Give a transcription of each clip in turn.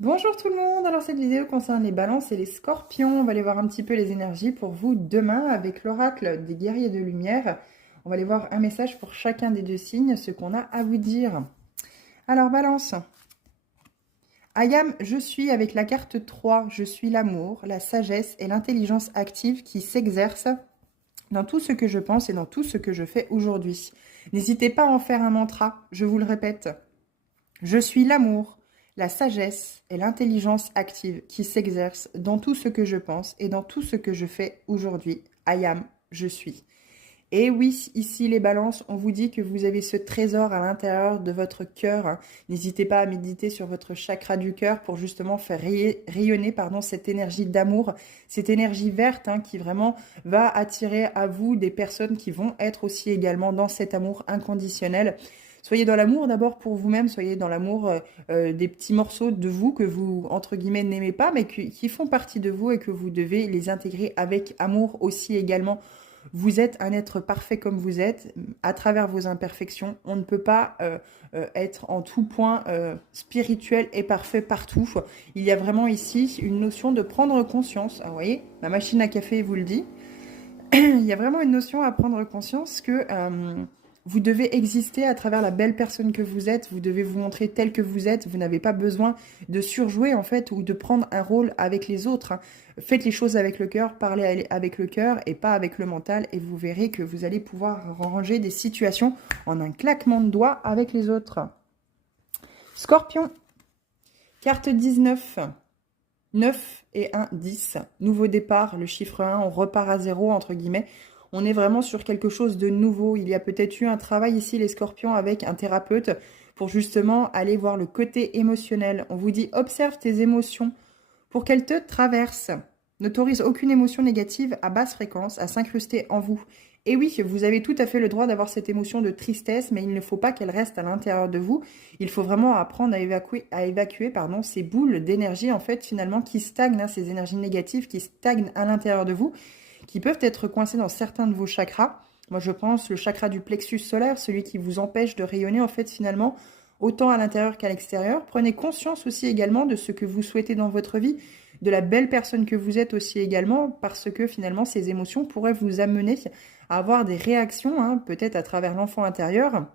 Bonjour tout le monde, alors cette vidéo concerne les balances et les scorpions. On va aller voir un petit peu les énergies pour vous demain avec l'oracle des guerriers de lumière. On va aller voir un message pour chacun des deux signes, ce qu'on a à vous dire. Alors balance, Ayam, je suis avec la carte 3, je suis l'amour, la sagesse et l'intelligence active qui s'exerce dans tout ce que je pense et dans tout ce que je fais aujourd'hui. N'hésitez pas à en faire un mantra, je vous le répète. Je suis l'amour, la sagesse et l'intelligence active qui s'exercent dans tout ce que je pense et dans tout ce que je fais aujourd'hui. I am, je suis. Et oui, ici les balances, on vous dit que vous avez ce trésor à l'intérieur de votre cœur. N'hésitez pas à méditer sur votre chakra du cœur pour justement faire rayonner cette énergie d'amour, cette énergie verte qui vraiment va attirer à vous des personnes qui vont être aussi également dans cet amour inconditionnel. Soyez dans l'amour d'abord pour vous-même, soyez dans l'amour des petits morceaux de vous que vous, entre guillemets, n'aimez pas, mais qui font partie de vous et que vous devez les intégrer avec amour aussi également. Vous êtes un être parfait comme vous êtes, à travers vos imperfections. On ne peut pas être en tout point spirituel et parfait partout. Il y a vraiment ici une notion de prendre conscience. Ah, vous voyez, ma machine à café vous le dit. Il y a vraiment une notion à prendre conscience que vous devez exister à travers la belle personne que vous êtes. Vous devez vous montrer tel que vous êtes. Vous n'avez pas besoin de surjouer en fait ou de prendre un rôle avec les autres. Faites les choses avec le cœur, parlez avec le cœur et pas avec le mental et vous verrez que vous allez pouvoir ranger des situations en un claquement de doigts avec les autres. Scorpion, carte 19. 9 et 1, 10. Nouveau départ, le chiffre 1, on repart à zéro, entre guillemets. On est vraiment sur quelque chose de nouveau. Il y a peut-être eu un travail ici, les scorpions, avec un thérapeute pour justement aller voir le côté émotionnel. On vous dit, observe tes émotions pour qu'elles te traversent. N'autorise aucune émotion négative à basse fréquence à s'incruster en vous. Et oui, vous avez tout à fait le droit d'avoir cette émotion de tristesse, mais il ne faut pas qu'elle reste à l'intérieur de vous. Il faut vraiment apprendre à évacuer ces boules d'énergie, en fait, finalement, qui stagnent, ces énergies négatives qui stagnent à l'intérieur de vous, qui peuvent être coincées dans certains de vos chakras. Moi, je pense le chakra du plexus solaire, celui qui vous empêche de rayonner, en fait, finalement, autant à l'intérieur qu'à l'extérieur. Prenez conscience aussi également de ce que vous souhaitez dans votre vie, de la belle personne que vous êtes aussi également, parce que finalement, ces émotions pourraient vous amener à avoir des réactions, peut-être à travers l'enfant intérieur,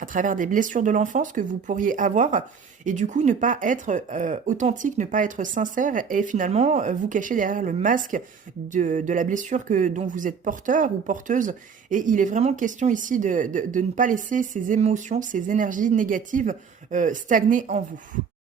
à travers des blessures de l'enfance que vous pourriez avoir, et du coup ne pas être authentique, ne pas être sincère, et finalement vous cacher derrière le masque de la blessure dont vous êtes porteur ou porteuse. Et il est vraiment question ici de ne pas laisser ces émotions, ces énergies négatives stagner en vous.